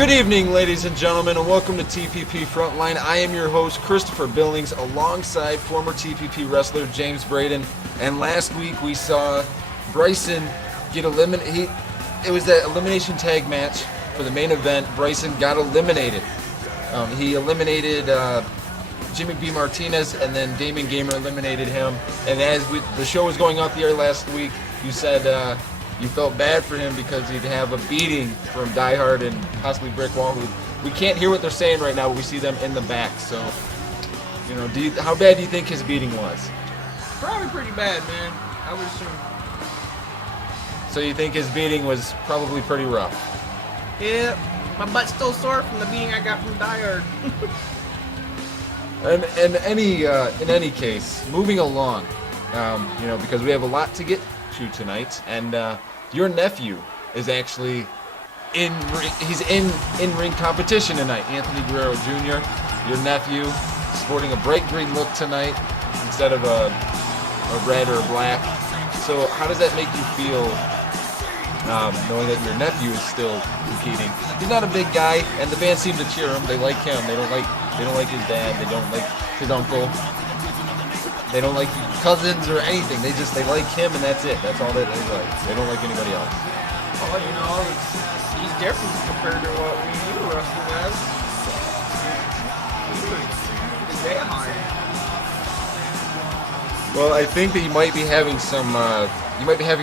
Good evening, ladies and gentlemen, and welcome to TPP Frontline. I am your host, Christopher Billings, alongside former TPP wrestler James Braden. And last week we saw Bryson get eliminated. It was that elimination tag match for the main event. Bryson got eliminated. He eliminated Jimmy B. Martinez, and then Damon Gamer eliminated him. And as the show was going off the air last week, you said you felt bad for him because he'd have a beating from Die Hard and possibly Brick Wall, who we can't hear what they're saying right now, but we see them in the back. So, how bad do you think his beating was? Probably pretty bad, man. I would assume. So you think his beating was probably pretty rough? Yeah, my butt's still sore from the beating I got from Die Hard. And in any case, moving along, because we have a lot to get to tonight, and your nephew is actually in ring competition tonight. Anthony Guerrero Jr., your nephew, sporting a bright green look tonight instead of a red or a black. So how does that make you feel, knowing that your nephew is still competing? He's not a big guy, and the fans seem to cheer him. They like him. They don't like his dad. They don't like his uncle. They don't like cousins or anything. They like him, and that's it. That's all that they like. They don't like anybody else. Oh, he's different compared to what we knew wrestling as. He's way high. Well, I think that you might be having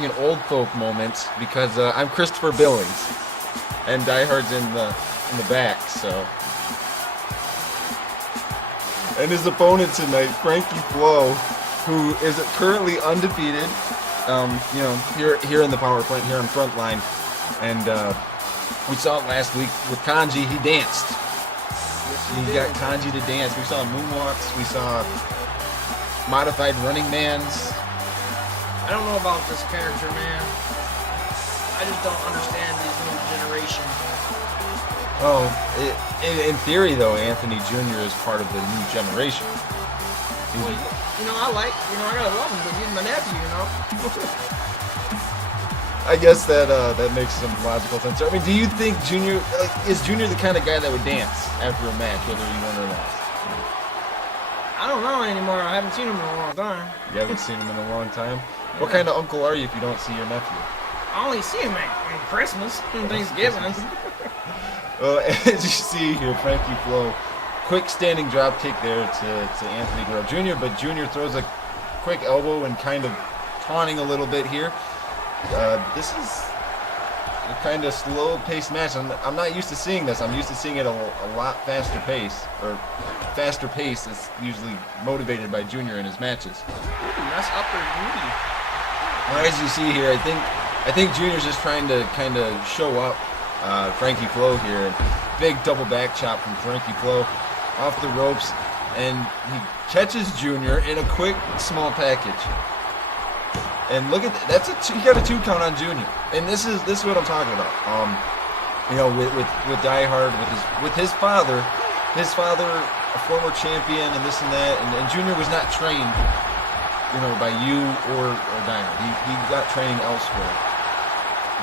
an old folk moment because I'm Christopher Billings, and Die Hard's in the back. So, and his opponent tonight, Frankie Flo, who is currently undefeated. Here in the power plant, here on Frontline, and we saw it last week with Kanji. He danced. He got Kanji to dance. We saw moonwalks. We saw modified running mans. I don't know about this character, man. I just don't understand these new generation. Oh, in theory, though, Anthony Jr. is part of the new generation. I gotta love him, but he's my nephew, I guess that makes some logical sense. I mean, do you think Junior, is Junior the kind of guy that would dance after a match, whether he won or lost? I don't know anymore. I haven't seen him in a long time. You haven't seen him in a long time? Yeah. What kind of uncle are you if you don't see your nephew? I only see him at Christmas and Thanksgiving. Well, as you see here, Frankie Flo, quick standing drop kick there to Anthony Guerrero Jr., but Jr. throws a quick elbow and kind of taunting a little bit here. This is a kind of slow-paced match. I'm not used to seeing this. I'm used to seeing it a lot faster pace, or faster pace is usually motivated by Jr. in his matches. Ooh, nice upper knee. Well, as you see here, I think Jr.'s just trying to kind of show up Frankie Flo here. Big double back chop from Frankie Flo off the ropes, and he catches Jr. in a quick small package. And look at that. He got a 2 count on Jr. And this is what I'm talking about. With Die Hard, with his father, a former champion, and this and that, and Jr. was not trained, by you or Die Hard. He got training elsewhere.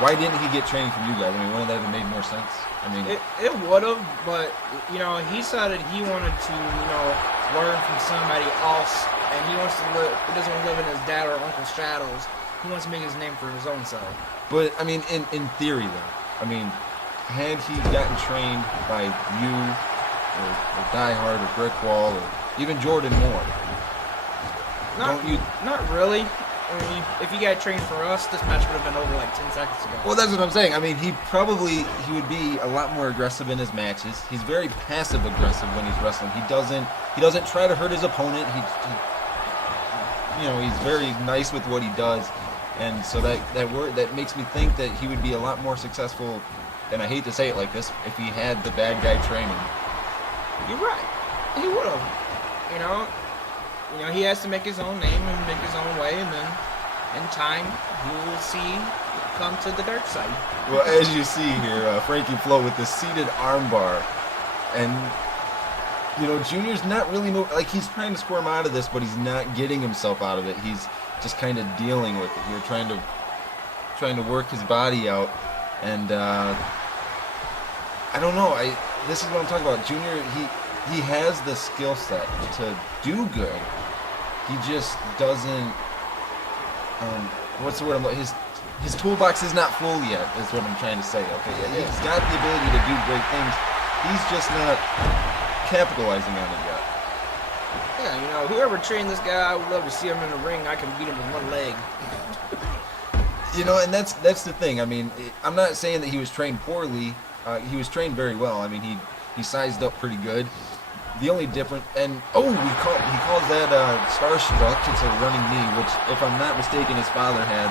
Why didn't he get training from you guys? I mean, wouldn't that have made more sense? I mean, it would have, but he decided he wanted to, learn from somebody else, and he doesn't want to live in his dad or uncle's shadows. He wants to make his name for his own self. But I mean, in theory, though, I mean, had he gotten trained by you or Die Hard or Brick Wall or even Jordan Moore, not really. I mean, if he got trained for us, this match would have been over like 10 seconds ago. Well, that's what I'm saying. I mean, he would be a lot more aggressive in his matches. He's very passive aggressive when he's wrestling. He doesn't try to hurt his opponent. He's very nice with what he does, and so that makes me think that he would be a lot more successful. And I hate to say it like this, if he had the bad guy training. You're right. He would have. He has to make his own name and make his own way, and then in time, he will come to the dark side. Well, as you see here, Frankie Flo with the seated armbar, and Junior's not really he's trying to squirm out of this, but he's not getting himself out of it. He's just kind of dealing with it here, trying to work his body out, and I don't know. This is what I'm talking about. Junior, he has the skill set to do good. He just doesn't. What's the word? His toolbox is not full yet. Is what I'm trying to say. Okay, he's got the ability to do great things. He's just not capitalizing on it yet. Yeah, whoever trained this guy, I would love to see him in the ring. I can beat him with one leg. And that's the thing. I mean, I'm not saying that he was trained poorly. He was trained very well. I mean, he sized up pretty good. The only difference, he calls that starstruck. It's a running knee, which, if I'm not mistaken, his father had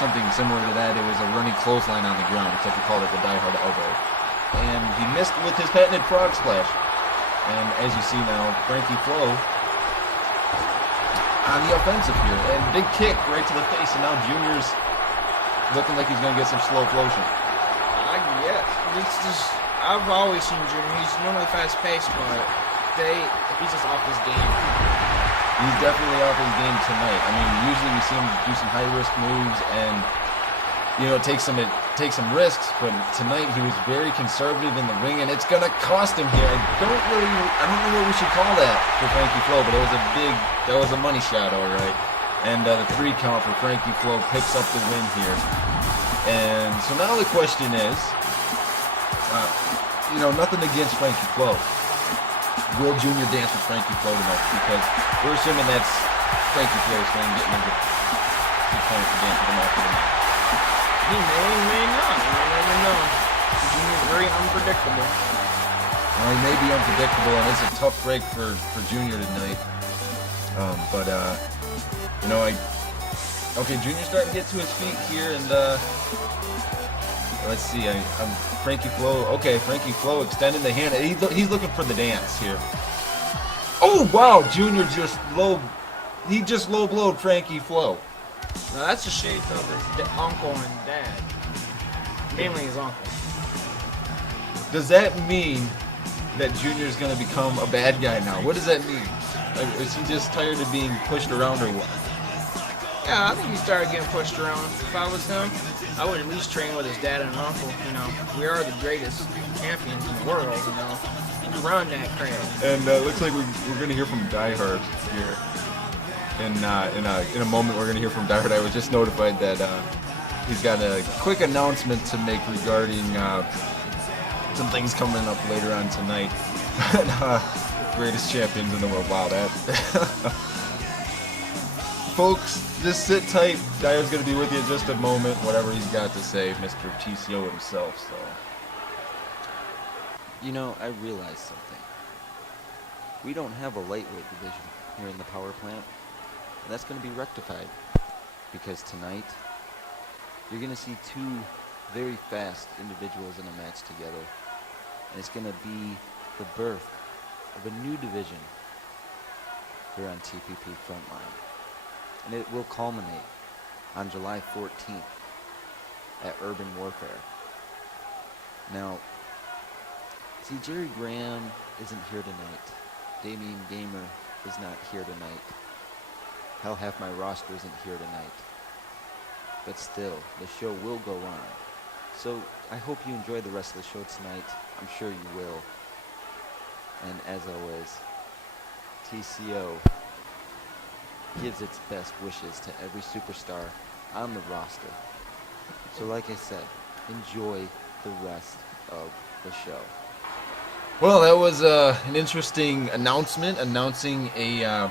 something similar to that. It was a running clothesline on the ground, except he called it the Die Hard elbow. And he missed with his patented frog splash. And as you see now, Frankie Flo on the offensive here, and big kick right to the face, and now Junior's looking like he's going to get some slow motion. I've always seen Junior. He's normally fast-paced, but he's just off his game. He's definitely off his game tonight. I mean, usually we see him do some high-risk moves and, take some risks, but tonight he was very conservative in the ring, and it's going to cost him here. I don't know what we should call that for Frankie Flo, but that was a money shot, all right. And the 3 count for Frankie Flo picks up the win here. And so now the question is, nothing against Frankie Flo. Will Junior dance with Frankie Flo tonight? Because we're assuming that's Frankie Flo's thing, getting him to dance with him after the match. He may not. You never know. Junior's very unpredictable. Well, he may be unpredictable, and it's a tough break for Junior tonight. Junior's starting to get to his feet here, and let's see. Frankie Flo. Okay, Frankie Flo extending the hand. He's looking for the dance here. Oh wow! Junior just low blowed Frankie Flo. Now that's a shade of his uncle and dad. Mainly his uncle. Does that mean that Junior's going to become a bad guy now? What does that mean? Is he just tired of being pushed around or what? Yeah, I think he started getting pushed around. If I was him, I would at least train with his dad and uncle. We are the greatest champions in the world. You run that crap. And looks like we're going to hear from Die Hard here. In a moment, we're going to hear from Die Hard. I was just notified that he's got a quick announcement to make regarding some things coming up later on tonight. Greatest champions in the world. Wow, that. Folks, just sit tight. Dyer's going to be with you in just a moment. Whatever he's got to say, Mr. TCO himself. So. I realized something. We don't have a lightweight division here in the power plant. And that's going to be rectified. Because tonight, you're going to see 2 very fast individuals in a match together. And it's going to be the birth of a new division here on TPP Frontline. And it will culminate on July 14th at Urban Warfare. Now, see, Jerry Graham isn't here tonight. Damian Gamer is not here tonight. Hell, half my roster isn't here tonight. But still, the show will go on. So I hope you enjoy the rest of the show tonight. I'm sure you will. And as always, TCO gives its best wishes to every superstar on the roster. So like I said, enjoy the rest of the show. Well, that was an interesting announcement, announcing a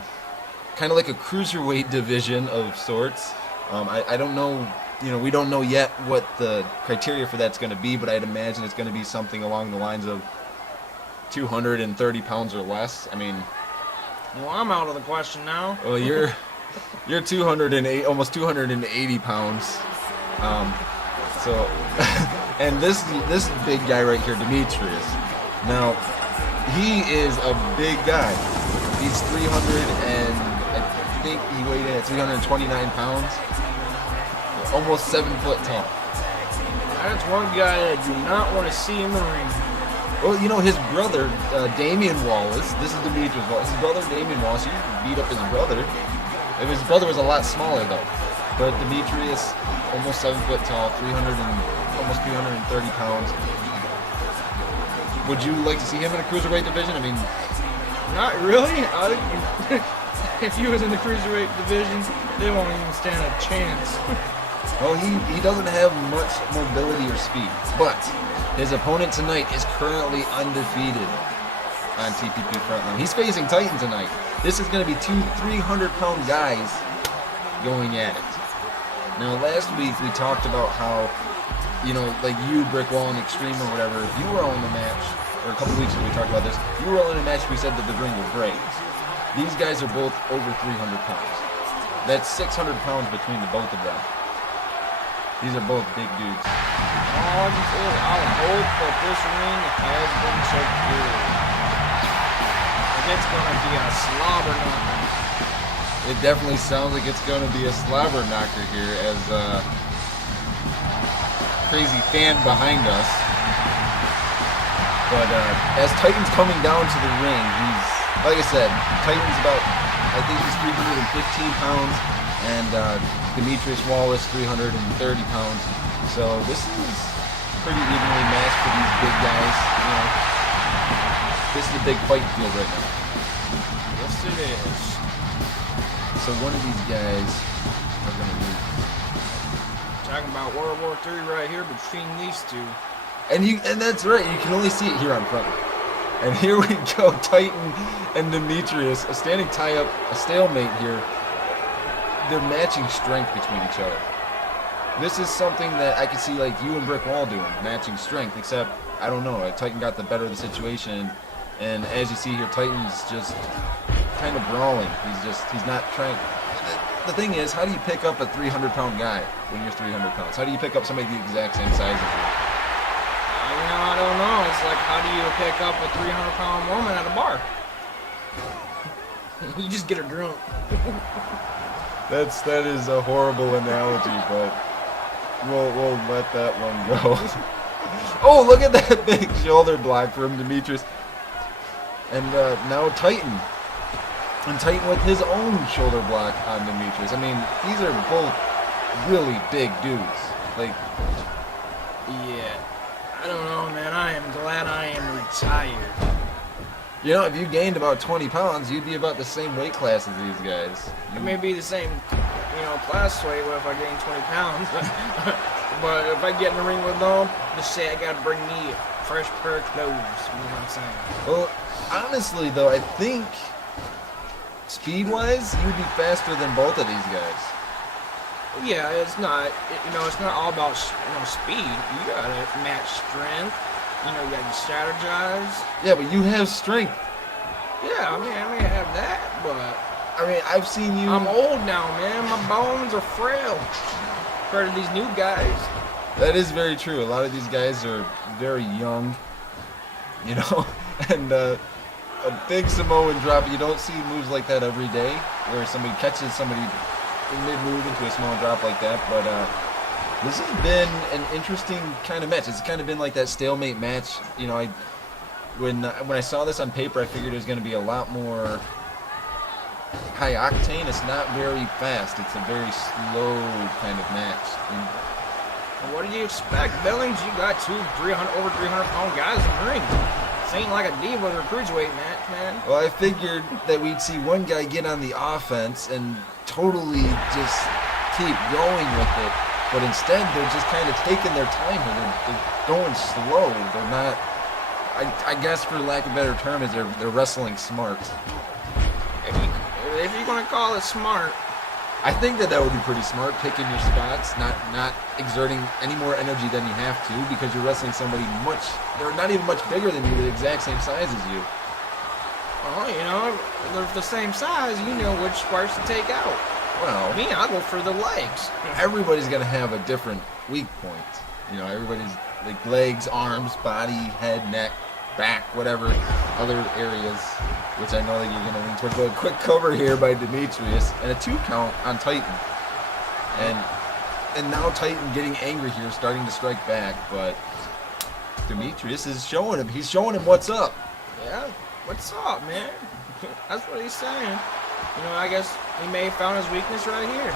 kind of like a cruiserweight division of sorts. I don't know, we don't know yet what the criteria for that's going to be, but I'd imagine it's going to be something along the lines of 230 pounds or less. I mean, well, I'm out of the question now. Well, you're 208, almost 280 pounds. And this big guy right here, Demetrius. Now, he is a big guy. He's 300 and I think he weighed in at 329 pounds. Almost 7 foot tall. That's one guy that you do not want to see in the ring. Well, his brother, Damian Wallace, this is Demetrius Wallace, his brother, Damian Wallace, he beat up his brother. And his brother was a lot smaller, though. But Demetrius, almost 7 foot tall, almost 330 pounds. would you like to see him in a cruiserweight division? I mean, Not really. If he was in the cruiserweight division, they won't even stand a chance. well, he doesn't have much mobility or speed, but his opponent tonight is currently undefeated on TPP Frontline. He's facing Titan tonight. This is going to be two 300-pound guys going at it. Now, last week we talked about how, like you, Brick Wall, and Extreme or whatever, if you were all in the match, or a couple weeks ago we talked about this, you were all in a match, we said that the ring would break. These guys are both over 300 pounds. That's 600 pounds between the both of them. These are both big dudes. All I can say is I hope that this ring has been secured. It's gonna be a slobber knocker. It definitely sounds like it's going to be a slobber knocker here as crazy fan behind us. But as Titan's coming down to the ring, he's, like I said, Titan's about, I think he's 315 pounds, and Demetrius Wallace 330 pounds. So this is pretty evenly matched for these big guys. This is a big fight field right now. Yes, it is. So one of these guys are going to lose. Talking about World War III right here between these two. And that's right, you can only see it here on front. And here we go, Titan and Demetrius, a standing tie-up, a stalemate here. They're matching strength between each other. This is something that I could see like you and Brick Wall doing, matching strength, except, I don't know, Titan got the better of the situation. And as you see here, Titan's just kind of brawling. He's not trying. The thing is, how do you pick up a 300-pound guy when you're 300 pounds? How do you pick up somebody the exact same size as you? I don't know. It's like, how do you pick up a 300-pound woman at a bar? You just get her drunk. That is a horrible analogy, but we'll let that one go. Oh, look at that big shoulder block from Demetrius. And now Titan. And Titan with his own shoulder block on Demetrius. I mean, these are both really big dudes. Like, yeah. I don't know, man. I am glad I am retired. if you gained about 20 pounds, you'd be about the same weight class as these guys. It may be the same, class weight if I gain 20 pounds. But if I get in the ring with them, just say I gotta bring me a fresh pair of clothes. You know what I'm saying? Well, honestly, though, I think speed-wise, you'd be faster than both of these guys. Yeah, it's not. It's not all about speed. You gotta match strength. You gotta strategize. Yeah, but you have strength. Yeah, I may have that, but I've seen you. I'm old now, man. My bones are frail compared to these new guys. That is very true. A lot of these guys are very young, and a big Samoan drop. You don't see moves like that every day, where somebody catches somebody in mid-move into a small drop like that. But this has been an interesting kind of match. It's kind of been like that stalemate match. When I saw this on paper, I figured it was going to be a lot more high octane. It's not very fast. It's a very slow kind of match. And what do you expect, Billings? You got two over 300-pound guys in the ring. This ain't like a diva or a cruiserweight match, man. Well, I figured that we'd see one guy get on the offense and totally just keep going with it. But instead, they're just kind of taking their time here. They're going slow. They're not, I guess for lack of a better term, is they're wrestling smart. If you're going to call it smart. I think that would be pretty smart, picking your spots, not exerting any more energy than you have to, because you're wrestling somebody they're not even much bigger than you, the exact same size as you. Well, they're the same size, you know which parts to take out. Well, Me, I'll go for the legs. everybody's going to have a different weak point. Everybody's like legs, arms, body, head, neck, back, whatever other areas, which I know that you're going to lean towards. But a quick cover here by Demetrius and a 2 count on Titan. And now Titan getting angry here, starting to strike back, but Demetrius is showing him. He's showing him what's up. Yeah, what's up, man? That's what he's saying. I guess he may have found his weakness right here.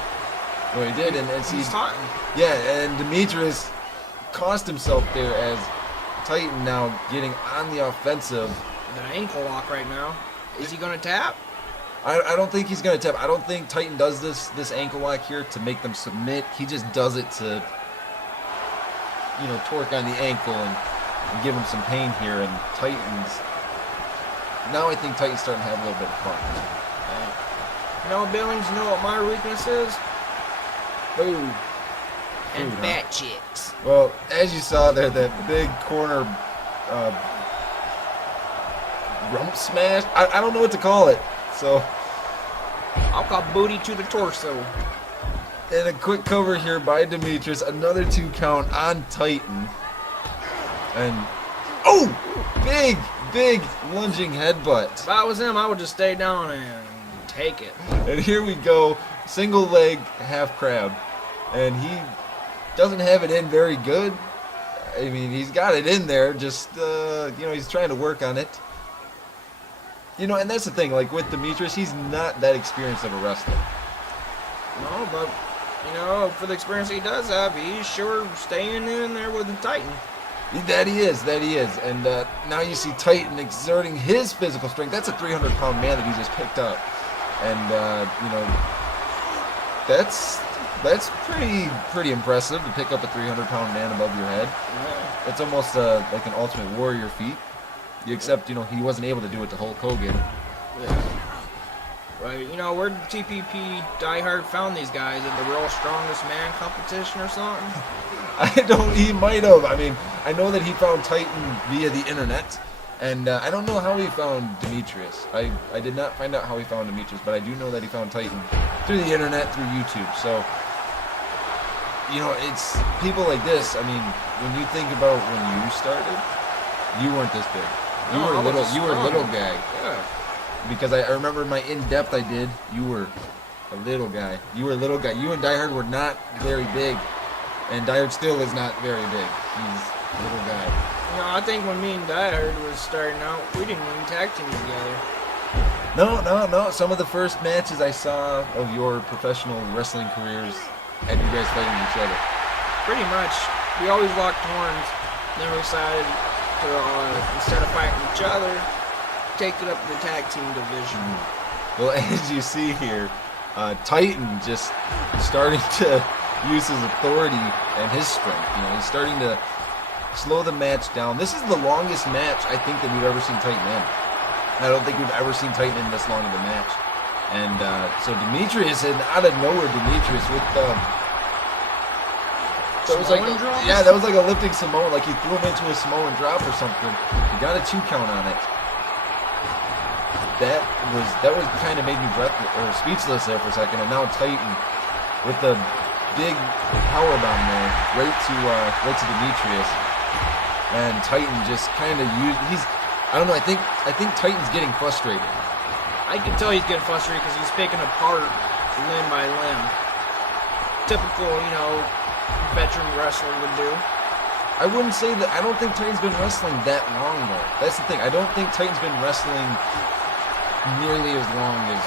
Well, he did, and He's taunting. Yeah, and Demetrius cost himself there as Titan now getting on the offensive. That ankle lock right now. Is he gonna tap? I don't think he's going to tap. I don't think Titan does this ankle lock here to make them submit. He just does it to, torque on the ankle and give him some pain here. And now I think Titan's starting to have a little bit of fun. Billings, you know what my weakness is? Food. And Food, fat chicks. Well, as you saw there, that big corner rump smash. I don't know what to call it. So, I'll call booty to the torso. and a quick cover here by Demetrius. Another 2 count on Titan. And, big lunging headbutt. If I was him, I would just stay down and take it. And here we go, single leg half crab. And he doesn't have it in very good. I mean, he's got it in there, just, he's trying to work on it. And that's the thing, like with Demetrius, he's not that experienced of a wrestler. No, but, for the experience he does have, he's sure staying in there with the Titan. That he is. And now you see Titan exerting his physical strength. That's a 300-pound man that he just picked up. And, that's pretty impressive to pick up a 300-pound man above your head. Yeah. It's almost like an Ultimate Warrior feat. Except, he wasn't able to do it to Hulk Hogan. Yeah. Right, where did TPP Die Hard found these guys? In the Real Strongest Man competition or something? He might have. I mean, I know that he found Titan via the internet. And I don't know how he found Demetrius. I did not find out how he found Demetrius, but I do know that he found Titan through the internet, through YouTube. So, it's people like this. I mean, when you think about when you started, you weren't this big. You were a little guy. Yeah. Because I remember my in-depth I did, you were a little guy. You and Die Hard were not very big. And Die Hard still is not very big. He's a little guy. I think when me and Die Hard was starting out, we didn't even tag team together. No. Some of the first matches I saw of your professional wrestling careers had you guys fighting each other. Pretty much. We always locked horns. Then we decided to, instead of fighting each other, take it up to the tag team division. Well, as you see here, Titan just starting to use his authority and his strength. He's starting to slow the match down. This is the longest match I think that we've ever seen Titan in. I don't think we've ever seen Titan in this long of a match. And so Demetrius, and out of nowhere, Demetrius with that was like a lifting Samoan, like he threw him into a Samoan drop or something. He got a 2 count on it. That was kind of made me speechless there for a second. And now Titan with the big power bomb there, right to Demetrius. And Titan just kind of I don't know. I think Titan's getting frustrated. I can tell he's getting frustrated because he's picking apart limb by limb. Typical, veteran wrestler would do. I wouldn't say that. I don't think Titan's been wrestling that long though. That's the thing. I don't think Titan's been wrestling nearly as long as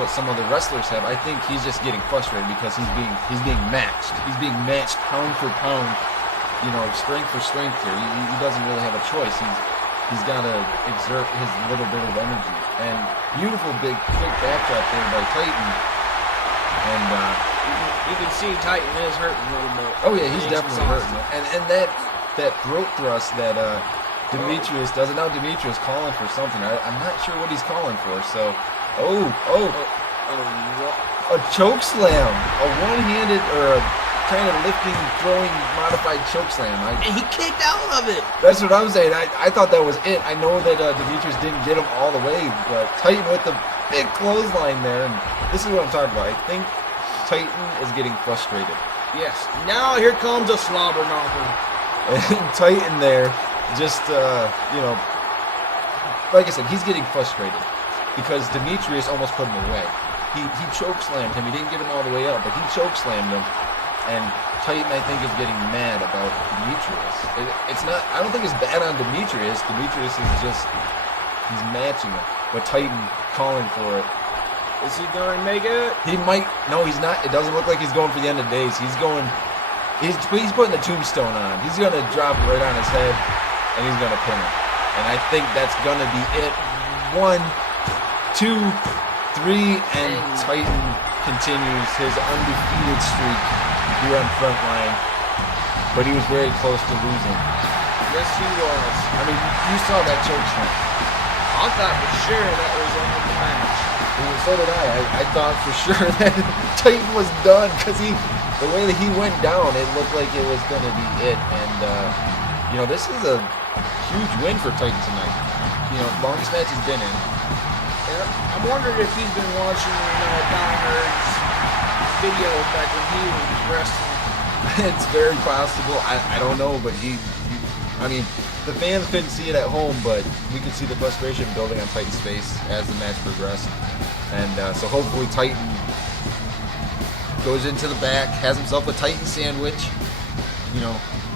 what some other wrestlers have. I think he's just getting frustrated because he's being matched. He's being matched pound for pound. Strength for strength here. He doesn't really have a choice. He's got to exert his little bit of energy. And beautiful big quick backdrop there by Titan. And you can see Titan is hurting a little bit. Oh yeah, he's definitely hurting. And that throat thrust that Demetrius does it now. Demetrius calling for something. I'm not sure what he's calling for. So, a choke slam, a one-handed or a kind of lifting, throwing, modified choke slam. And he kicked out of it. That's what I'm saying. I thought that was it. I know that Demetrius didn't get him all the way, but Titan with the big clothesline there, and this is what I'm talking about. I think Titan is getting frustrated. Yes. Now here comes a slobber knocker. And Titan there, just like I said, he's getting frustrated because Demetrius almost put him away. He choke slammed him. He didn't get him all the way up, but he choke slammed him. And Titan, I think, is getting mad about Demetrius. It's not. I don't think it's bad on Demetrius. Demetrius is just he's matching him, but Titan calling for it. Is he going to make it? He might. No, he's not. It doesn't look like he's going for the end of days. He's going. He's putting the tombstone on him. He's going to drop right on his head. and he's gonna pin him. And I think that's gonna be it. 1, 2, 3, and Titan continues his undefeated streak here on Frontline. But he was very close to losing. Yes, he was. I mean, you saw that choke slam. I thought for sure that was the end of the match. Well, so did I. I thought for sure that Titan was done because the way that he went down, it looked like it was going to be it. And, this is a huge win for Titan tonight. Longest match he's been in. Yeah, I'm wondering if he's been watching, Dahmer's videos back when he was wrestling. It's very possible. I don't know, but the fans couldn't see it at home, but we could see the frustration building on Titan's face as the match progressed. And so hopefully Titan goes into the back, has himself a Titan sandwich,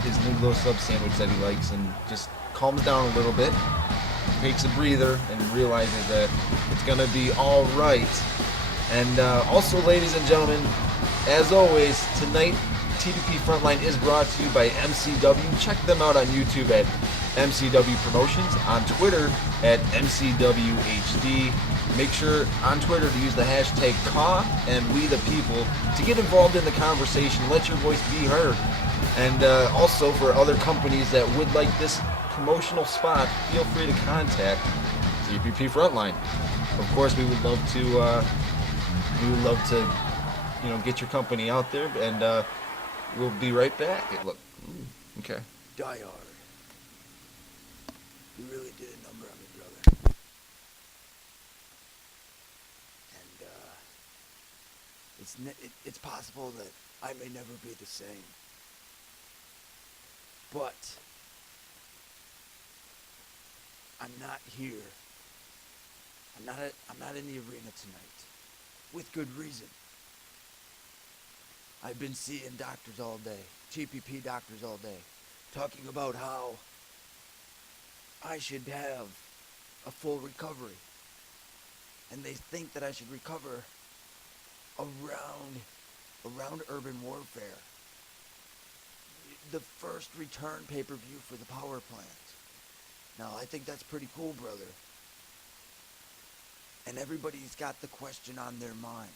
his new little sub sandwich that he likes, and just calms down a little bit, takes a breather, and realizes that it's going to be all right. And also, ladies and gentlemen, as always, tonight TPP Frontline is brought to you by MCW. Check them out on YouTube at MCW Promotions, on Twitter at MCWHD. Make sure on Twitter to use the hashtag CAW and We The People to get involved in the conversation. Let your voice be heard. And also for other companies that would like this promotional spot, feel free to contact TPP Frontline. Of course, we would love to, get your company out there, and we'll be right back. Look, okay. Die Hard. You really did a number on me, brother. And it's possible that I may never be the same. But I'm not here. I'm not in the arena tonight. With good reason. I've been seeing doctors all day, TPP doctors all day, talking about how I should have a full recovery. And they think that I should recover around Urban Warfare. The first return pay-per-view for the power plant. Now, I think that's pretty cool, brother. And everybody's got the question on their mind.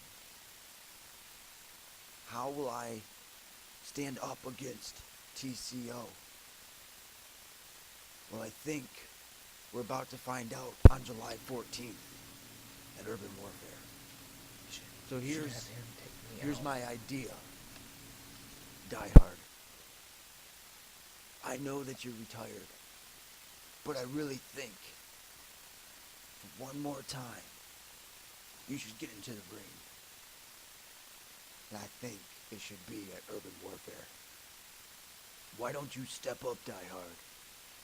How will I stand up against TCO? Well, I think we're about to find out on July 14th at Urban Warfare. So here's my idea, Die Hard. I know that you're retired, but I really think for one more time, you should get into the ring. And I think it should be at Urban Warfare. Why don't you step up, Die Hard,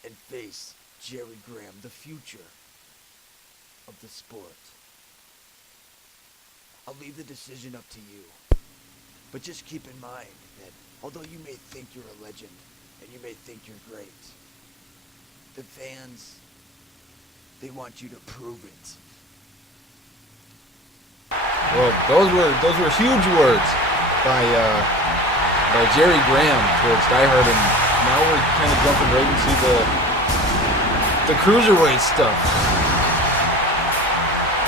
and face Jerry Graham, the future of the sport? I'll leave the decision up to you. But just keep in mind that although you may think you're a legend, and you may think you're great, the fans, they want you to prove it. Well, those were huge words by Jerry Graham towards Die Hard, and now we're kind of jumping right into the cruiserweight stuff.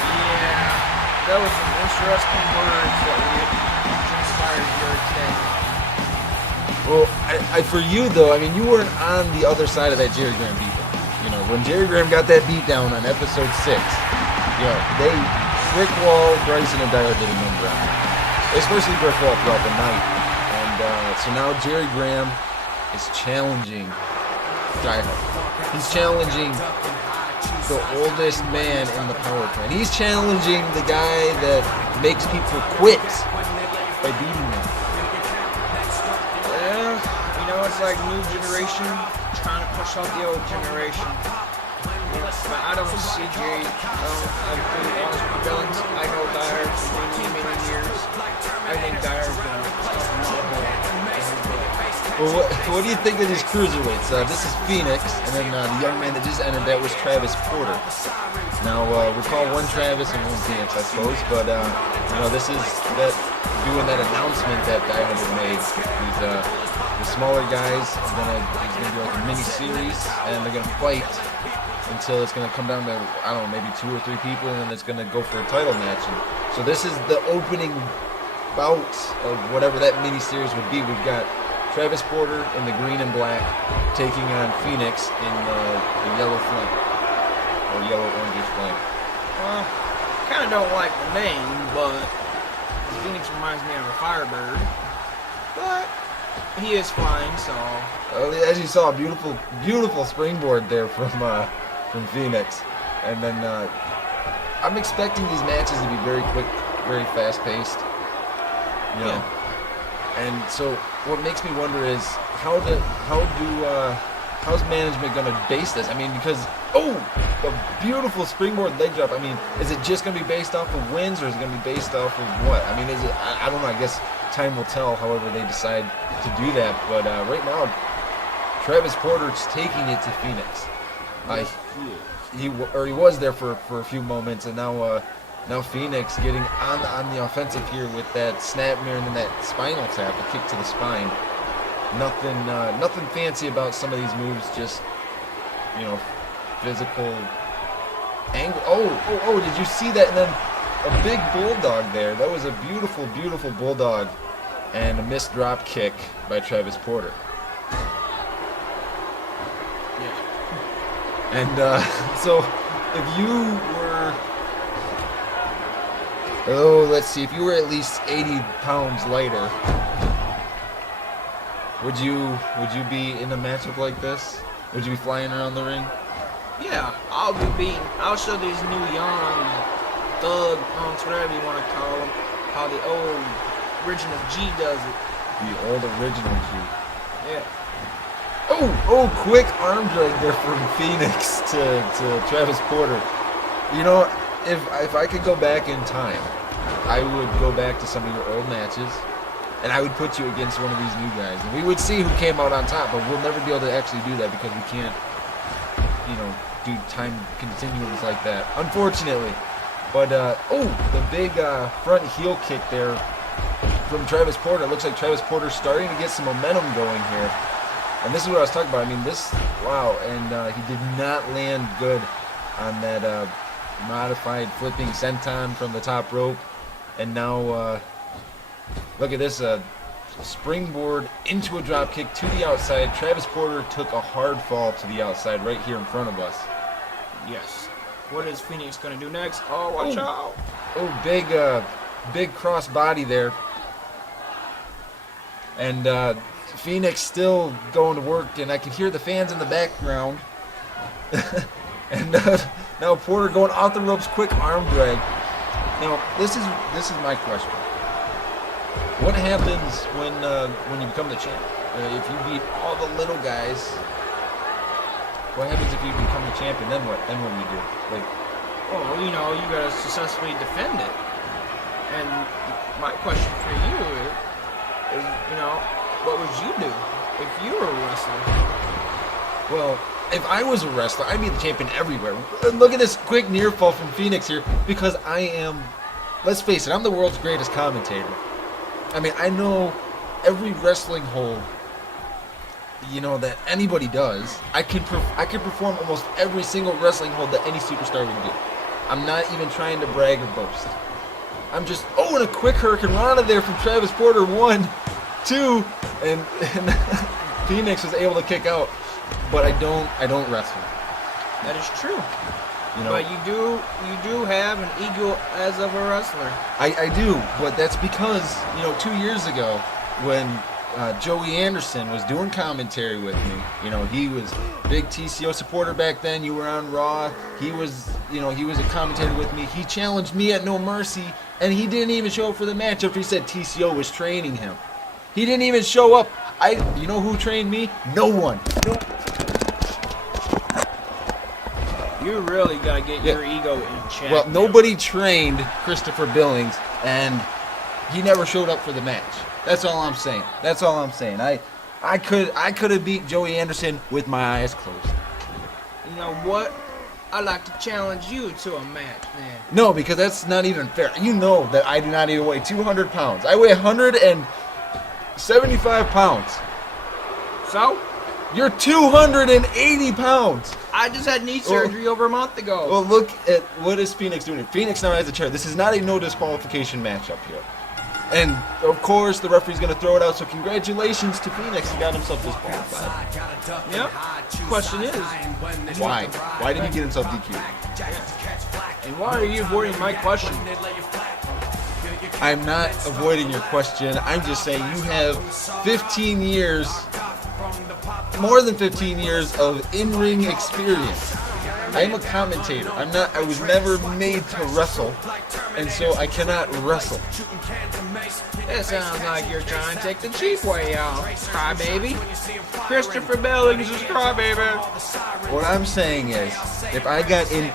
Yeah, that was some interesting words that we transpired here today. Well, for you though, I mean, you weren't on the other side of that Jerry Graham beatdown. When Jerry Graham got that beatdown on episode 6, Brick Wall, Bryson, and Dyer did a number on it. Especially Brick Wall throughout the night. And so now Jerry Graham is challenging Dyer. He's challenging the oldest man in the power plant. He's challenging the guy that makes people quit by beating them. Yeah, it's like new generation trying to push out the old generation. But I don't see Jerry. I'm pretty honest with the villains. I know Dyer for many years. I think Dyer's going to stop him all the way. Well, what do you think of these cruiserweights? This is Phoenix, and then the young man that just entered, that was Travis Porter. Now, we call one Travis and one Phoenix, I suppose, but, this is that doing that announcement that Diamond had made. These the smaller guys are he's going to do like a mini-series, and they're going to fight until it's going to come down to, I don't know, maybe 2 or 3 people, and then it's going to go for a title match. And so this is the opening bout of whatever that mini-series would be. We've got Travis Porter in the green and black taking on Phoenix in the yellow flame, or yellow orangish flame. Well, kind of don't like the name, but Phoenix reminds me of a Firebird. But he is flying, so. As you saw, beautiful springboard there from Phoenix, and then I'm expecting these matches to be very quick, very fast-paced. You know. Yeah. And so, what makes me wonder is how's management going to base this? I mean, because a beautiful springboard leg drop. I mean, is it just going to be based off of wins, or is it going to be based off of what? I mean, is it? I don't know. I guess time will tell. However, they decide to do that. But right now, Travis Porter's taking it to Phoenix. He was there for a few moments, and now Phoenix getting on the offensive here with that snap mirror and then that spinal tap, a kick to the spine. Nothing fancy about some of these moves, just, physical angle. Oh, did you see that? And then a big bulldog there. That was a beautiful, beautiful bulldog, and a missed drop kick by Travis Porter. Yeah. And so if you were... let's see. If you were at least 80 pounds lighter, would you be in a matchup like this? Would you be flying around the ring? Yeah, I'll show these new young thug punks, whatever you want to call them, how the old original G does it. The old original G. Yeah. Oh, quick arm drag there from Phoenix to Travis Porter. If I could go back in time, I would go back to some of your old matches, and I would put you against one of these new guys, and we would see who came out on top. But we'll never be able to actually do that because we can't, do time continuums like that, unfortunately. But the big front heel kick there from Travis Porter. It looks like Travis Porter's starting to get some momentum going here, and this is what I was talking about. I mean, and he did not land good on that modified flipping senton from the top rope. And now, look at this, springboard into a drop kick to the outside. Travis Porter took a hard fall to the outside right here in front of us. Yes. What is Phoenix going to do next? Oh, watch out. Oh, big cross body there. And Phoenix still going to work, and I can hear the fans in the background. And now Porter going off the ropes, quick arm drag. Now, this is my question. What happens when you become the champ? If you beat all the little guys, what happens if you become the champion? Then what? Then what do you do? You gotta successfully defend it. And my question for you is, what would you do if you were a wrestler? Well, if I was a wrestler, I'd be the champion everywhere. Look at this quick near fall from Phoenix here, because I am, let's face it, I'm the world's greatest commentator. I mean, I know every wrestling hold, that anybody does. I can perform almost every single wrestling hold that any superstar would do. I'm not even trying to brag or boast. I'm just, and a quick hurricane run there from Travis Porter, 1, 2, and Phoenix was able to kick out. But I don't wrestle. That is true. But you do have an ego as of a wrestler. I do, but that's because 2 years ago when Joey Anderson was doing commentary with me, he was a big TCO supporter back then. You were on Raw. He was a commentator with me. He challenged me at No Mercy, and he didn't even show up for the match after he said TCO was training him. He didn't even show up. You know who trained me? No one. You really gotta get your ego in check. Well, nobody trained Christopher Billings, and he never showed up for the match. That's all I'm saying. I could have beat Joey Anderson with my eyes closed. You know what? I'd like to challenge you to a match, man. No, because that's not even fair. You know that I do not even weigh 200 pounds. I weigh 175 pounds. So? You're 280 pounds. I just had knee surgery over a month ago. Well, look at what is Phoenix doing. Phoenix now has a chair. This is not a no disqualification match up here. And, of course, the referee's going to throw it out, so congratulations to Phoenix. He got himself disqualified. Yep. Question is, Why? Why did he get himself DQ'd? and why are you avoiding my question? I'm not avoiding your question. I'm just saying you have 15 years, more than 15 years of in-ring experience. I'm a commentator. I was never made to wrestle, and so I cannot wrestle. That sounds like you're trying to take the cheap way out, crybaby. Christopher Billings is crybaby. What I'm saying is, if I got in,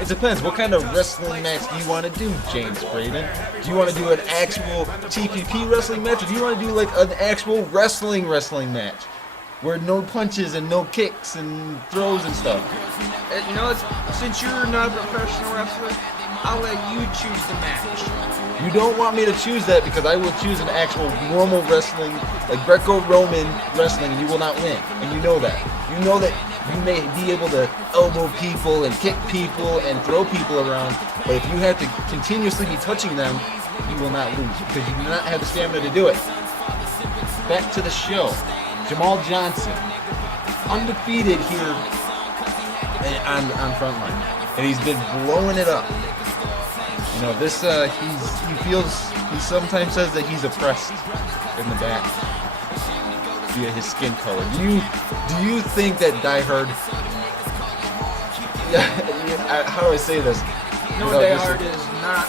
it depends. What kind of wrestling match do you want to do, James Braden? Do you want to do an actual TPP wrestling match, or do you want to do like an actual wrestling match? Where no punches and no kicks and throws and stuff. You know, since you're not a professional wrestler, I'll let you choose the match. You don't want me to choose that because I will choose an actual normal wrestling, like Greco-Roman wrestling, and you will not win. And you know that. You know that you may be able to elbow people and kick people and throw people around, but if you have to continuously be touching them, you will not lose because you do not have the stamina to do it. Back to the show. Jamal Johnson, undefeated here on Frontline, and he's been blowing it up. You know, this he sometimes says that he's oppressed in the back via his skin color. Do you think that Die Hard? How do I say this? No, Die Hard is not,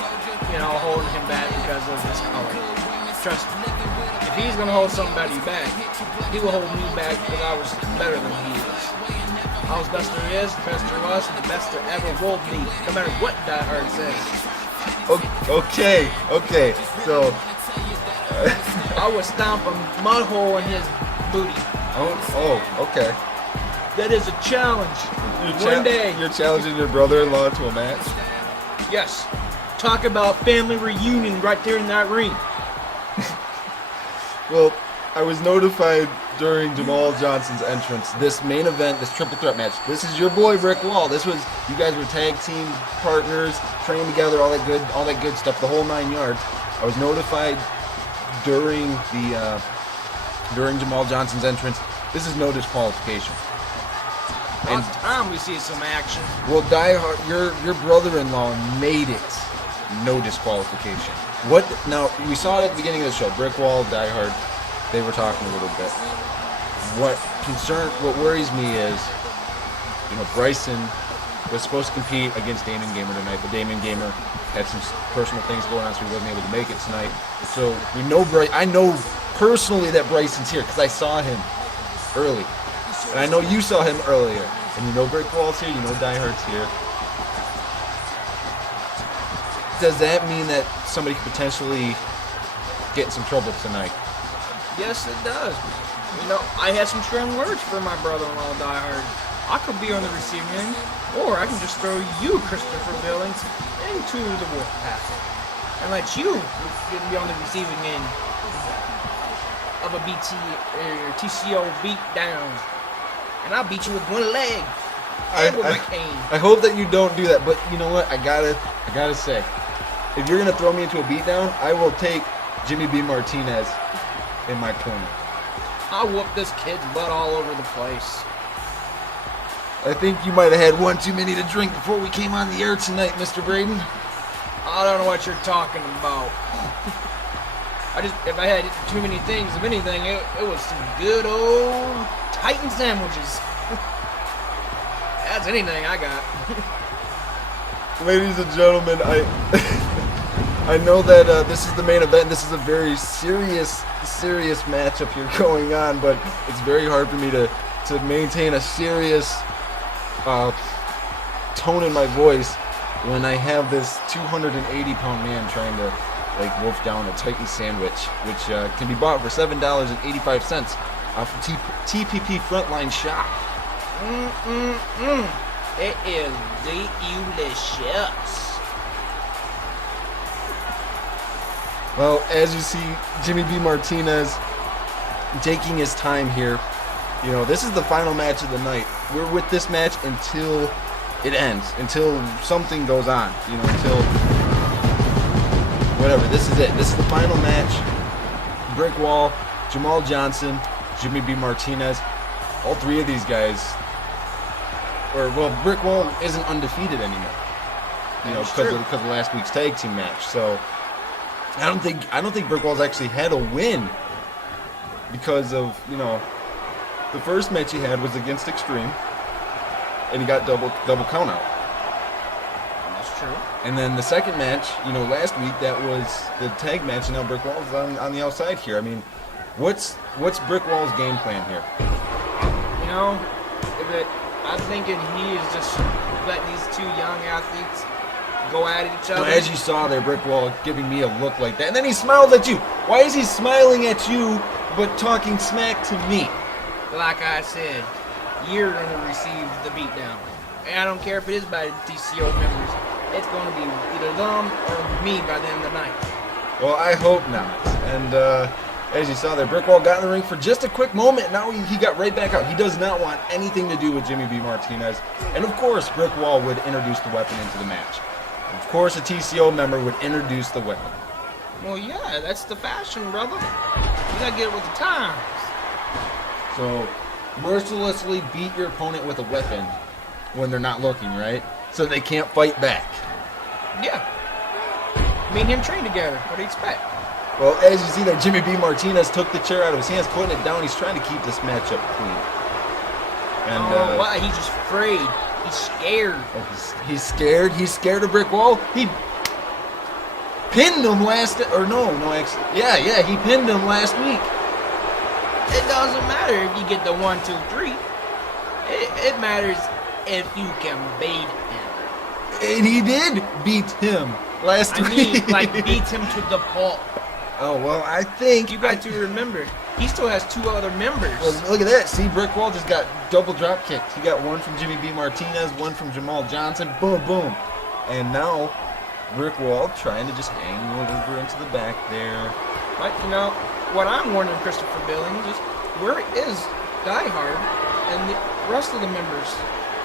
holding him back because of his color. Trust me. If he's gonna hold somebody back, he will hold me back because I was better than he is. I was best there is, the best there was, and the best there ever will be, no matter what Die Hard says. Okay. So I would stomp a mud hole in his booty. Okay. That is a challenge. One day. You're challenging your brother-in-law to a match? Yes. Talk about family reunion right there in that ring. Well, I was notified during Jamal Johnson's entrance, this main event, this triple threat match. This is your boy Rick Wall. You guys were tag team partners, trained together, all that good stuff, the whole 9 yards. I was notified during Jamal Johnson's entrance. This is no disqualification. And time we see some action. Well, Die Hard, your brother-in-law made it no disqualification. What? Now, we saw it at the beginning of the show. Brick Wall, Die Hard, they were talking a little bit. What worries me is, Bryson was supposed to compete against Damon Gamer tonight, but Damon Gamer had some personal things going on, so he wasn't able to make it tonight. So we know I know personally that Bryson's here because I saw him early. And I know you saw him earlier. And you know Brick Wall's here, you know Die Hard's here. Does that mean that somebody could potentially get in some trouble tonight? Yes, it does. I had some strong words for my brother-in-law, Die Hard. I could be on the receiving end, or I can just throw you, Christopher Billings, into the wolf pack and let you be on the receiving end of a TCO beat down. And I'll beat you with one leg and with my cane. I hope that you don't do that, but you know what? I gotta say, if you're gonna throw me into a beatdown, I will take Jimmy B. Martinez in my corner. I'll whoop this kid's butt all over the place. I think you might have had one too many to drink before we came on the air tonight, Mr. Braden. I don't know what you're talking about. If I had too many things of anything, it was some good old Titan sandwiches. That's anything I got. Ladies and gentlemen, I know that this is the main event. This is a very serious matchup here going on, but it's very hard for me to maintain a serious tone in my voice when I have this 280-pound man trying to wolf down a Titan sandwich, which can be bought for $7.85 off of TPP Frontline shop. It is delicious. Well, as you see, Jimmy B. Martinez taking his time here. You know, this is the final match of the night. We're with this match until it ends, until something goes on, you know, until whatever. This is it. This is the final match. Brick Wall, Jamal Johnson, Jimmy B. Martinez. All three of these guys, Brick Wall isn't undefeated anymore. You know, because of last week's tag team match. So I don't think Brick Wall's actually had a win because of, you know, the first match he had was against Extreme, and he got double count out. That's true. And then the second match, you know, last week, that was the tag match, and now Brick Wall's on the outside here. I mean, what's Brick Wall's game plan here? You know, I'm thinking he is just letting these two young athletes go at each other. As you saw there, Brick Wall giving me a look like that, and then he smiled at you. Why is he smiling at you but talking smack to me? Like I said, you're going to receive the beatdown. And I don't care if it is by the TCO members. It's going to be either them or me by the end of the night. Well, I hope not. And as you saw there, Brick Wall got in the ring for just a quick moment, and now he got right back out. He does not want anything to do with Jimmy B. Martinez. And of course, Brick Wall would introduce the weapon into the match. Of course, a TCO member would introduce the weapon. Well, yeah, that's the fashion, brother. You got to get it with the times. So, mercilessly beat your opponent with a weapon when they're not looking, right? So they can't fight back. Yeah. Me and him train together. What do you expect? Well, as you see there, Jimmy B. Martinez took the chair out of his hands, putting it down. He's trying to keep this matchup clean. And why? He's just afraid. He's scared. Oh, he's scared. He's scared of Brick Wall. He pinned him he pinned him last week. It doesn't matter if you get the 1, 2, 3. It matters if you can beat him. And he did beat him last week. I mean, like, beat him to the pulp. Oh, well, I think... You got to remember, he still has 2 other members. Well, look at that. See, Brick Wall just got double drop kicked. He got one from Jimmy B. Martinez, one from Jamal Johnson. Boom, boom. And now, Brick Wall trying to just hang over into the back there. But, you know, what I'm wondering, Christopher Billings, is where is Die Hard and the rest of the members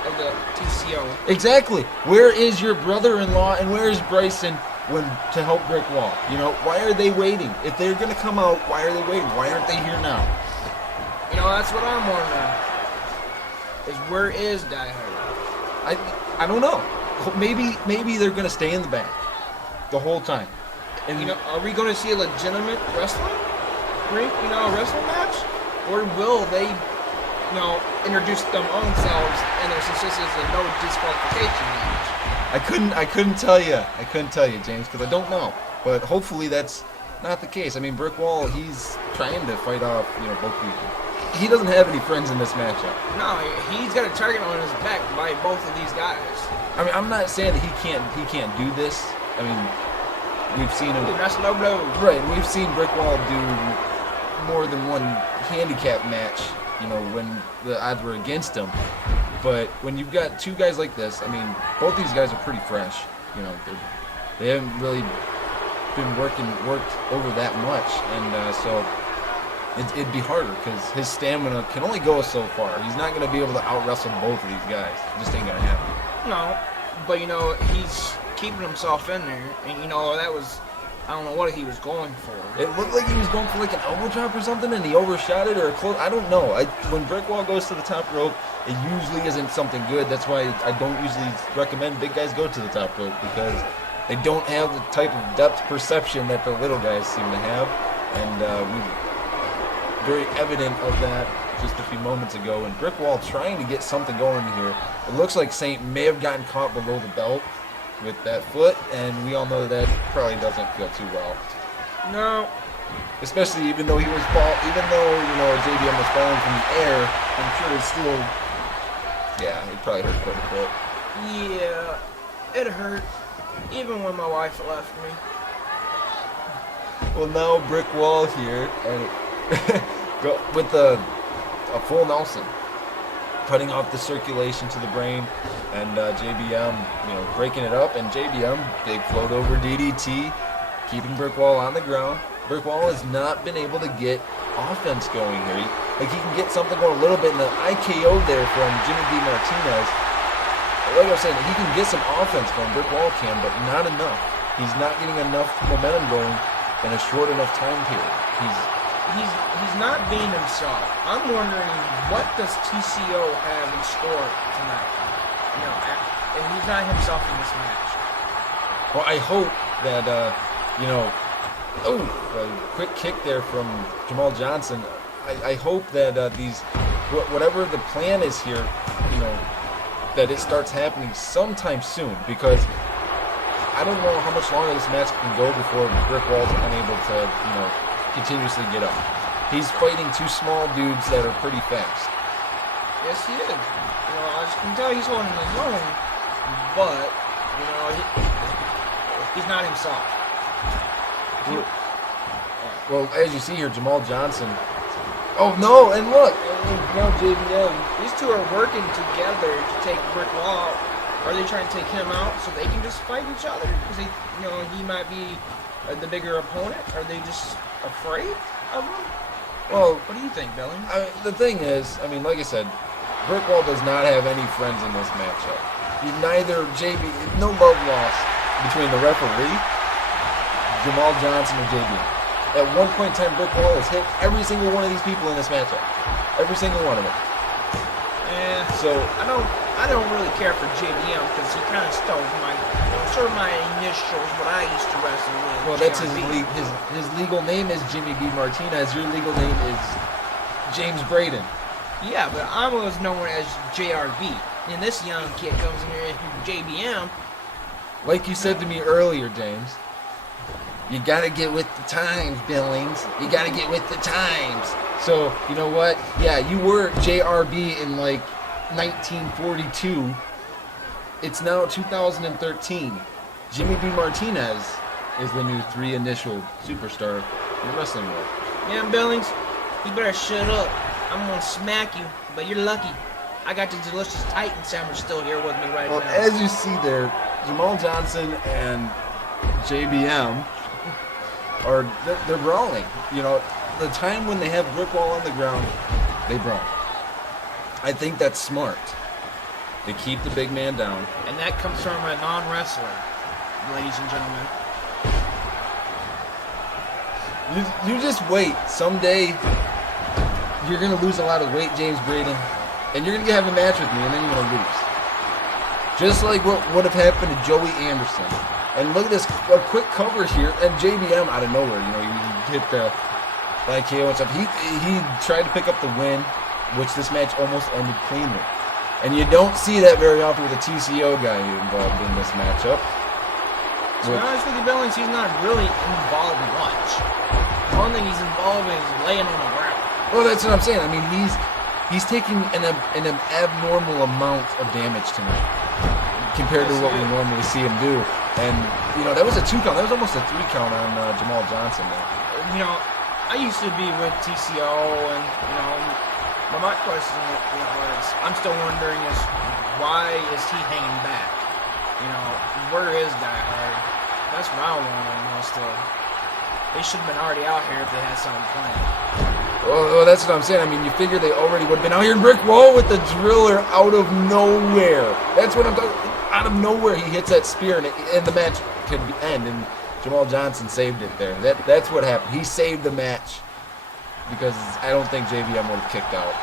of the TCO? Exactly. Where is your brother-in-law and where is Bryson to help Brick Wall? You know, why are they waiting? If they're going to come out, why are they waiting? Why aren't they here now? You know, that's what I'm wondering. Is where is Die Hard? I don't know. Maybe they're going to stay in the back the whole time. And you know, are we going to see a legitimate wrestling ring, you know, a wrestling match? Or will they, you know, introduce them own selves and since this is a no disqualification match? I couldn't tell you. I couldn't tell you, James, because I don't know. But hopefully that's not the case. I mean, Brick Wall, he's trying to fight off, you know, both people. He doesn't have any friends in this matchup. No, he's got a target on his back by both of these guys. I mean, I'm not saying that he can't do this. I mean, we've seen him. That's low blow. Right, we've seen Brick Wall do more than one handicap match, you know, when the odds were against him. But when you've got two guys like this, I mean, both these guys are pretty fresh. You know, they haven't really been worked over that much, and so it'd be harder because his stamina can only go so far. He's not going to be able to out-wrestle both of these guys. It just ain't going to happen. No, but, you know, he's keeping himself in there, and, you know, that was, I don't know what he was going for. It looked like he was going for like an elbow drop or something, and he overshot it or a close. I don't know. When Brick Wall goes to the top rope, it usually isn't something good. That's why I don't usually recommend big guys go to the top rope, because they don't have the type of depth perception that the little guys seem to have, and we're very evident of that just a few moments ago. And Brick Wall trying to get something going here. It looks like Saint may have gotten caught below the belt with that foot, and we all know that probably doesn't feel too well. No. Especially even though JBM was falling from the air, I'm sure it's still, yeah, it probably hurt quite a bit. Yeah, it hurt, even when my wife left me. Well, now Brick Wall here, and with the a full Nelson, cutting off the circulation to the brain, and JBM, breaking it up, and JBM, big float over DDT, keeping Brickwall on the ground. Brickwall has not been able to get offense going here. He can get something going a little bit in the IKO there from Jimmy B. Martinez. Like I was saying, he can get some offense going, Brickwall can, but not enough. He's not getting enough momentum going in a short enough time period. He's not being himself. I'm wondering, what does TCO have in store tonight? And he's not himself in this match. Well, I hope that a quick kick there from Jamal Johnson. I hope that whatever the plan is here, that it starts happening sometime soon, because I don't know how much longer this match can go before Brickwall's unable to, continuously get up. He's fighting two small dudes that are pretty fast. Yes, he is. I can tell he's holding his own, but he's not himself. Well, as you see here, Jamal Johnson. Oh no! And look, now JBM. These two are working together to take Brickwall. Are they trying to take him out so they can just fight each other? Because he might be the bigger opponent. Are they just afraid of him? Well, what do you think, Billy? The thing is, like I said, Brickwall does not have any friends in this matchup. No love lost between the referee, Jamal Johnson, and JBM. At one point in time, Brickwall has hit every single one of these people in this matchup. Every single one of them. So I don't really care for JBM because he kind of stole my initials, what I used to wrestle with. Well, that's his legal name is Jimmy B. Martinez. Your legal name is James Braden. Yeah, but I was known as JRB. And this young kid comes in here and JBM. Like you said to me earlier, James, you gotta get with the times, Billings. You gotta get with the times. So, you know what? Yeah, you were JRB in 1942. It's now 2013. Jimmy B. Martinez is the new 3-initial superstar in the wrestling world. Man, Billings, you better shut up. I'm gonna smack you, but you're lucky. I got the delicious Titan sandwich still here with me right now. Well, as you see there, Jamal Johnson and JBM they're brawling. The time when they have Brickwall on the ground, they brawl. I think that's smart. They keep the big man down. And that comes from a non-wrestler, ladies and gentlemen. You just wait. Someday, you're going to lose a lot of weight, James Braden, and you're going to have a match with me, and then you're going to lose. Just like what would have happened to Joey Anderson. And look at this, a quick cover here, and JBM out of nowhere, he hit the IKO and stuff. He tried to pick up the win, which this match almost ended cleanly. And you don't see that very often with a TCO guy involved in this matchup. To be honest with you, Billings, he's not really involved much. The only thing he's involved in is laying on the ground. Well, that's what I'm saying. He's taking an abnormal amount of damage tonight compared to what we normally see him do. And, that was a 2 count. That was almost a 3 count on Jamal Johnson there. I used to be with TCO, and, but my question, is, I'm still wondering is, why is he hanging back? Where is Die Hard? That's what I want to know still. They should have been already out here if they had something planned. Well, that's what I'm saying. You figure they already would have been out here in Brickwall with the driller out of nowhere. That's what I'm talking about. Out of nowhere, he hits that spear, and the match could end, and Jamal Johnson saved it there. That's what happened. He saved the match because I don't think JBM would have kicked out.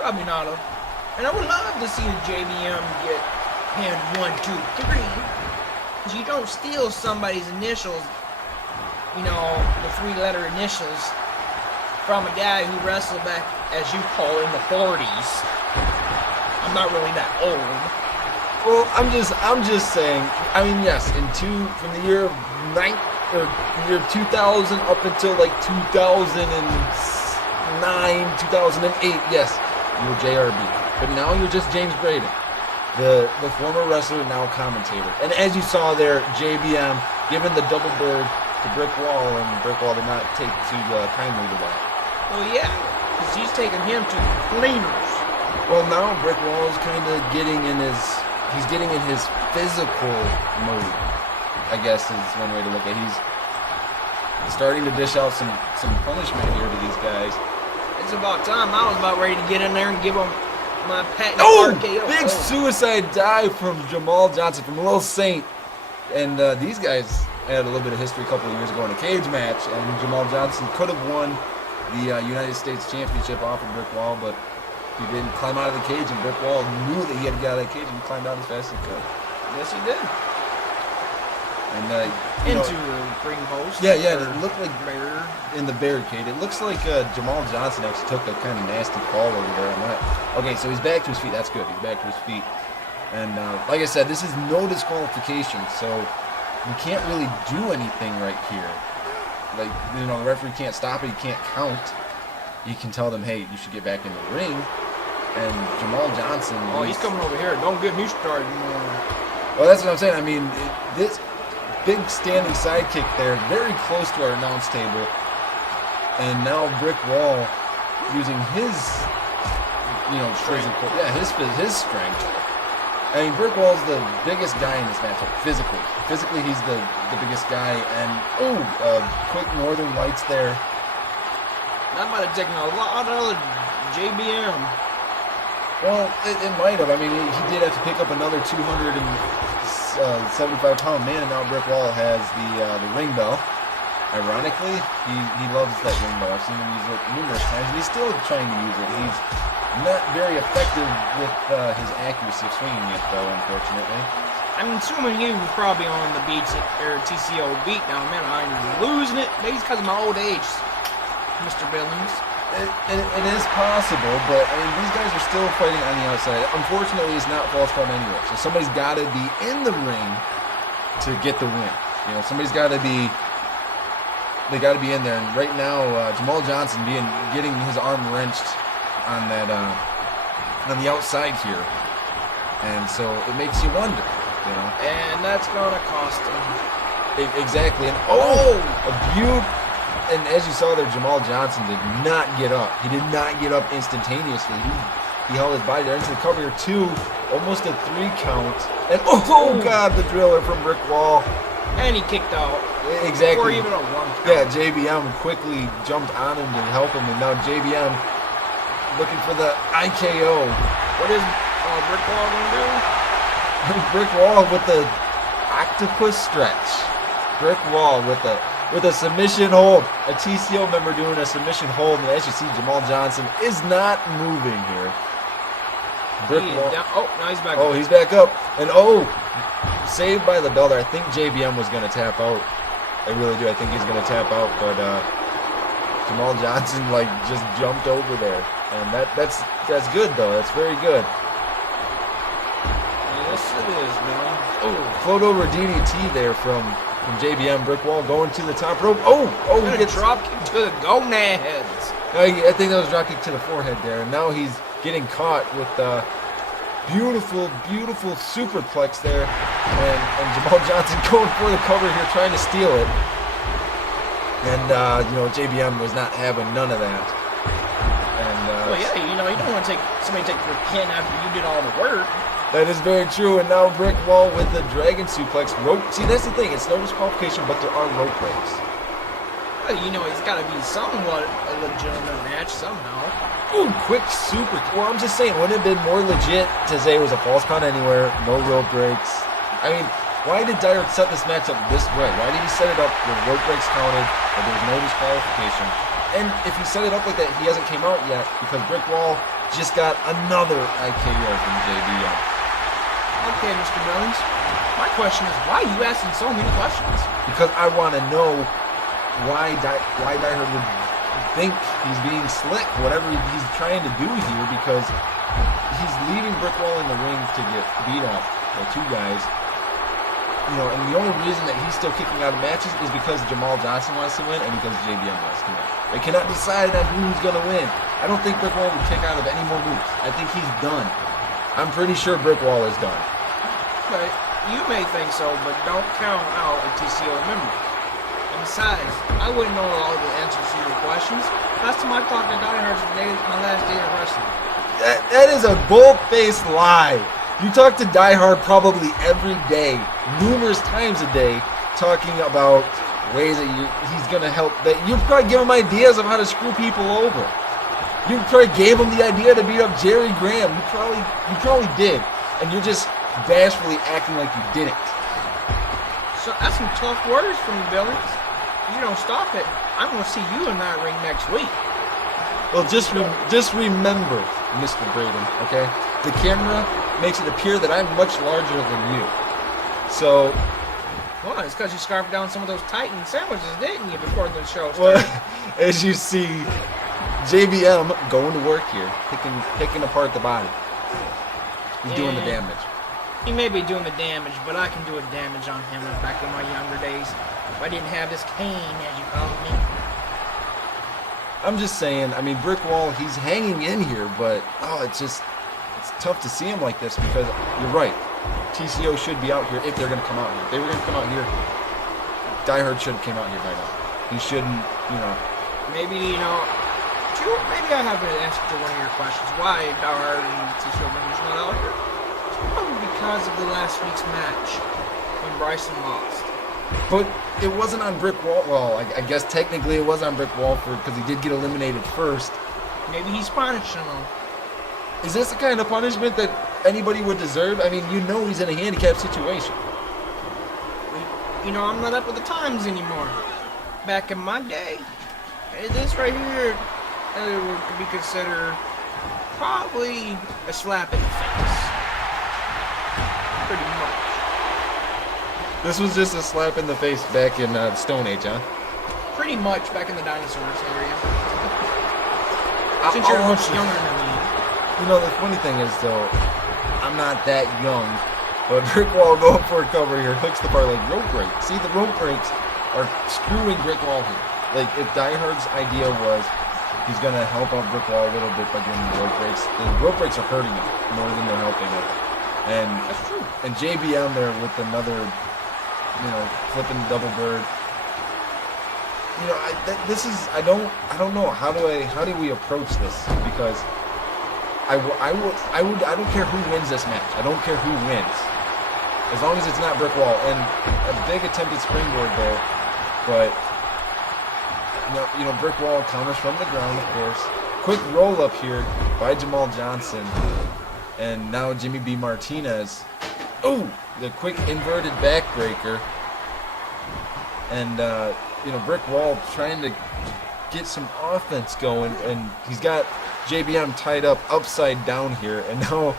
Probably not. And I would love to see the JBM get pinned 1, 2, 3. Because you don't steal somebody's initials, the 3-letter initials, from a guy who wrestled back, as you call it, in the 40s. I'm not really that old. Well, I'm just saying. Yes, from the year 2000 up until 2009, 2008. Yes, you were JRB, but now you're just James Braden, the former wrestler, now commentator. And as you saw there, JBM giving the double bird to Brickwall, and Brickwall did not take too kindly to that. Well, yeah, because he's taking him to cleaners. Well, now Brick Wall is kind of getting in his physical mode, I guess is one way to look at it. He's starting to dish out some punishment here to these guys. It's about time. I was about ready to get in there and give him my patent RKO. Big suicide dive from Jamal Johnson, from Little Saint. And these guys had a little bit of history a couple of years ago in a cage match, and Jamal Johnson could have won the United States Championship off of Brick Wall, but he didn't climb out of the cage, and Brick Wall knew that he had to get out of that cage, and he climbed out as fast as he could. Yes, he did. And Into the ring post. Yeah, it looked like barrier. in the barricade. It looks like Jamal Johnson actually took a kind of nasty fall over there. Okay, so he's back to his feet. That's good. He's back to his feet. And like I said, this is no disqualification, so you can't really do anything right here. Like, you know, the referee can't stop it. He can't count. You can tell them, hey, you should get back in the ring. And Jamal Johnson. Oh, he's coming over here. Don't get me started, man. Well, that's what I'm saying. I mean, this big standing sidekick there, very close to our announce table. And now Brick Wall using his, his strength. I mean, Brick Wall's the biggest guy in this matchup, physically. Physically, he's the biggest guy. And, quick Northern Lights there. That might have taken a lot of JBM. Well, it might have. I mean, he did have to pick up another 275-pound man, and now Brick Wall has the ring bell. Ironically, he loves that ring bell. I've seen him use it numerous times, and he's still trying to use it. He's not very effective with his accuracy of swinging it, though, unfortunately. I'm assuming he was probably on the TCO beat now, man. I'm losing it. Maybe it's because of my old age, Mr. Billings. It is possible, but I mean, these guys are still fighting on the outside. Unfortunately, it's not false count anyway. So somebody's got to be in the ring to get the win. You know, somebody's got to be. They got to be in there. And right now, Jamal Johnson getting his arm wrenched on that on the outside here, and so it makes you wonder. You know, and that's gonna cost him. Exactly. And a beaut. And as you saw there, Jamal Johnson did not get up. He did not get up instantaneously. He held his body there into the cover here, too. Almost a 3 count. And God, the driller from Brick Wall. And he kicked out. Exactly. Or even a 1 count. Yeah, JBM quickly jumped on him to help him. And now JBM looking for the IKO. What is Brick Wall going to do? Brick Wall with the octopus stretch. Brick Wall with a submission hold. A TCO member doing a submission hold. And as you see, Jamal Johnson is not moving here. Brick Wall. Now he's back up. Oh, he's back up. And saved by the bell there. I think JBM was going to tap out. I really do. I think he's going to tap out. But Jamal Johnson, just jumped over there. And that's good, though. That's very good. Yes, it is, man. Float over DDT there from JBM. Brick Wall going to the top rope. He gets drop kick to the gonads. I think that was a drop kick to the forehead there. And now he's getting caught with beautiful superplex there. And Jamal Johnson going for the cover here, trying to steal it. And, JBM was not having none of that. And, you don't want to somebody take your pin after you did all the work. That is very true, and now Brick Wall with the dragon suplex rope. See, that's the thing. It's no disqualification, but there are rope breaks. Well, it's got to be somewhat a legitimate match somehow. Quick super. Well, I'm just saying, wouldn't it have been more legit to say it was a false count anywhere, no rope breaks? I mean, why did Dyer set this match up this way? Why did he set it up where rope breaks counted, but there was no disqualification? And if he set it up like that, he hasn't came out yet because Brick Wall just got another IKO from JBM. Okay, Mr. Billings. My question is, why are you asking so many questions? Because I want to know why Dyer would think he's being slick, whatever he's trying to do here, because he's leaving Brick Wall in the ring to get beat up by 2 guys. And the only reason that he's still kicking out of matches is because Jamal Johnson wants to win and because JBM wants to win. They cannot decide on who's going to win. I don't think Brick Wall would kick out of any more moves. I think he's done. I'm pretty sure Brick Wall is done. Okay, you may think so, but don't count out a TCO member. And besides, I wouldn't know all the answers to your questions. Last time I talked to diehards today was my last day of wrestling. That is a bold-faced lie. You talk to Die Hard probably every day, numerous times a day, talking about ways that he's going to help. That you probably give him ideas of how to screw people over. You probably gave him the idea to beat up Jerry Graham. You probably did. And you're just bashfully acting like you didn't. So that's some tough words from you, Billings. If you don't stop it, I'm going to see you in that ring next week. Well, just remember, Mr. Braden, okay? The camera makes it appear that I'm much larger than you. So... Well, it's because you scarfed down some of those Titan sandwiches, didn't you, before the show started? Well, as you see, JBM going to work here, picking apart the body. He's doing the damage. He may be doing the damage, but I can do a damage on him back in my younger days. If I didn't have this cane, as you call me. I'm just saying, I mean, Brick Wall, he's hanging in here, but, it's tough to see him like this because you're right. TCO should be out here if they're going to come out here. If they were going to come out here, Die Hard should have came out here by now. He shouldn't, Maybe, maybe I have an answer to one of your questions. Why Die Hard and TCO members not out here? It's probably because of the last week's match when Bryson lost. But it wasn't on Brick Wall. Well, I guess technically it was on Brick Wall because he did get eliminated first. Maybe he's punishing him. Is this the kind of punishment that anybody would deserve? I mean, he's in a handicapped situation. I'm not up with the times anymore. Back in my day, this right here could be considered probably a slap in the face. Pretty much. This was just a slap in the face back in the Stone Age, huh? Pretty much back in the dinosaurs area. Since you're much younger than me. The funny thing is, though, I'm not that young, but Brick Wall going for a cover here, hooks the bar like rope break. See, the rope breaks are screwing Brick Wall here. Like, if Die Hard's idea was he's going to help out Brick Wall a little bit by doing the rope breaks are hurting him more than they're helping him. And that's true. And JBM there with another, flipping double bird. I don't know. How do we approach this? Because I don't care who wins this match. I don't care who wins. As long as it's not Brick Wall. And a big attempted springboard there. But, Brick Wall counters from the ground, of course. Quick roll up here by Jamal Johnson. And now Jimmy B. Martinez. Oh! The quick inverted backbreaker. And, Brick Wall trying to get some offense going. And he's got JBM tied up upside down here, and now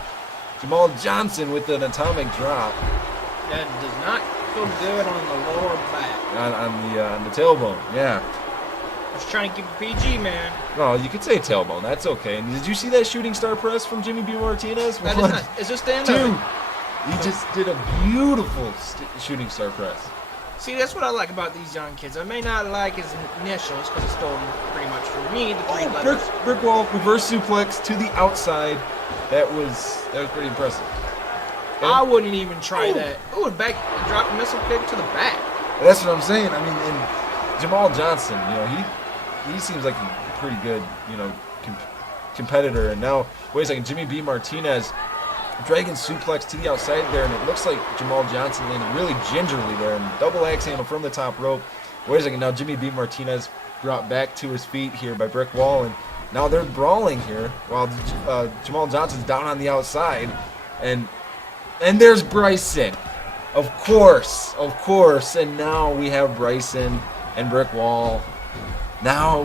Jamal Johnson with an atomic drop. That does not feel good on the lower back. On the tailbone, yeah. I was trying to keep it PG, man. No, you could say tailbone. That's okay. And did you see that shooting star press from Jimmy B. Martinez? That is not. It's just stand up. Dude, he just did a beautiful shooting star press. See, that's what I like about these young kids. I may not like his initials because it's stolen pretty much from me. The three letters. Brick Wall reverse suplex to the outside. That was pretty impressive. Okay. I wouldn't even try that. Ooh, back drop a missile kick to the back. That's what I'm saying. I mean, and Jamal Johnson, he seems like a pretty good, competitor. And now, wait a second, Jimmy B. Martinez. Dragon suplex to the outside there, and it looks like Jamal Johnson landed really gingerly there, and double axe handle from the top rope. Wait a second, now Jimmy B. Martinez brought back to his feet here by Brick Wall, and now they're brawling here while Jamal Johnson's down on the outside, and there's Bryson, of course, and now we have Bryson and Brick Wall. Now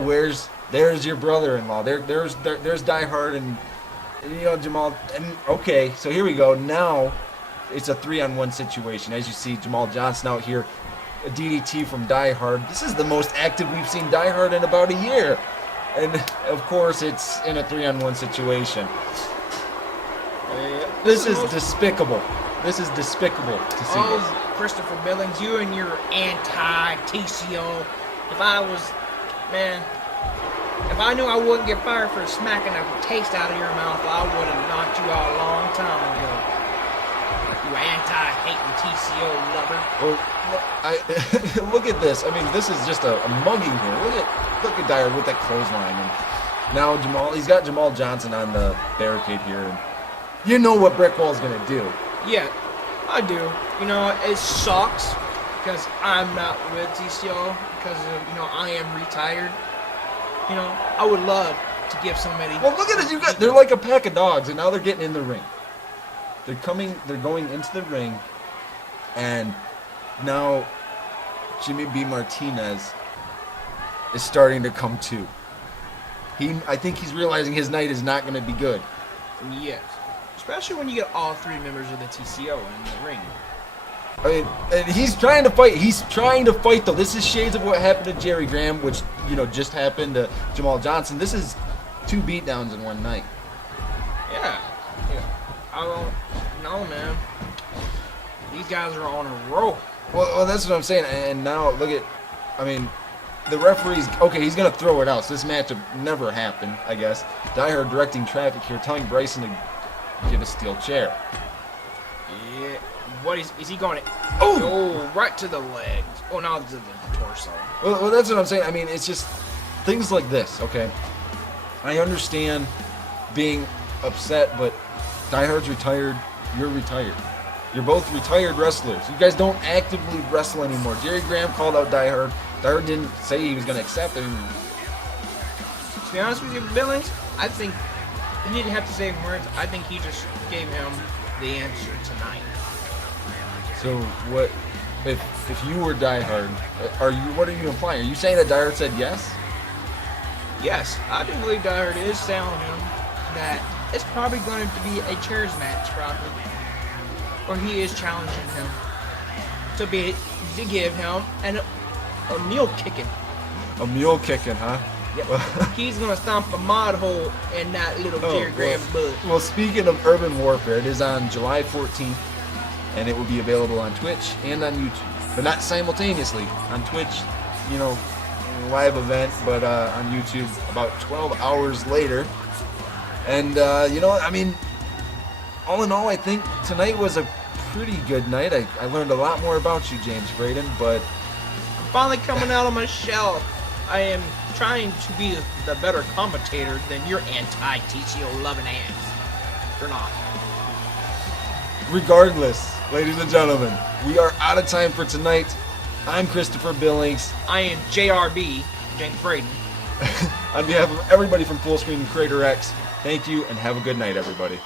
there's your brother-in-law. There's Die Hard and. Jamal, and okay, so here we go. Now it's a 3-on-1 situation. As you see, Jamal Johnson out here, a DDT from Die Hard. This is the most active we've seen Die Hard in about a year. And, of course, it's in a 3-on-1 situation. This is despicable. This is despicable to see. Oh, Christopher Billings, you and your anti-TCO. If I knew I wouldn't get fired for smacking a taste out of your mouth, I would have knocked you out a long time ago. You anti-hating TCO lover. Oh, look at this. I mean, this is just a mugging here. Look at Dyer with that clothesline, and now he's got Jamal Johnson on the barricade here, and you know what Brick Wall's gonna do. Yeah, I do. You know, it sucks because I'm not with TCO because I am retired. You know, I would love to give somebody. Well, look at it. They're like a pack of dogs, and now they're getting in the ring. They're going into the ring, and now Jimmy B. Martinez is starting to come to. I think he's realizing his night is not going to be good. Yes, especially when you get all three members of the TCO in the ring. I mean, and he's trying to fight. He's trying to fight, though. This is shades of what happened to Jerry Graham, which, just happened to Jamal Johnson. This is 2 beatdowns in one night. Yeah. I don't know, man. These guys are on a roll. Well, that's what I'm saying. And now, look at, the referee's, okay, he's going to throw it out. So this match never happened, I guess. Dyer directing traffic here, telling Bryson to get a steel chair. Yeah. What is he going to? Oh, right to the legs. Oh, now to the torso. Well, that's what I'm saying. It's just things like this, okay? I understand being upset, but Die Hard's retired. You're retired. You're both retired wrestlers. You guys don't actively wrestle anymore. Jerry Graham called out Die Hard. Die Hard didn't say he was going to accept it. To be honest with you, Billings, I think he didn't have to say words. I think he just gave him the answer tonight. So what if you were Die Hard? What are you implying? Are you saying that Die Hard said yes? Yes, I do believe Die Hard is telling him that it's probably going to be a chairs match, probably, or he is challenging him to give him a mule kicking. A mule kicking, huh? Yep. He's gonna stomp a mod hole in that little Jerry Graham butt. Well, speaking of Urban Warfare, it is on July 14th, and it will be available on Twitch and on YouTube, but not simultaneously. On Twitch, live event, but on YouTube about 12 hours later. And all in all, I think tonight was a pretty good night. I learned a lot more about you, James Braden, but I'm finally coming out of my shell. I am trying to be the better commentator than your anti-TCO loving ass. You're not. Regardless, ladies and gentlemen, we are out of time for tonight. I'm Christopher Billings. I am JRB, James Braden. On behalf of everybody from Full Screen and Crater X, thank you and have a good night, everybody.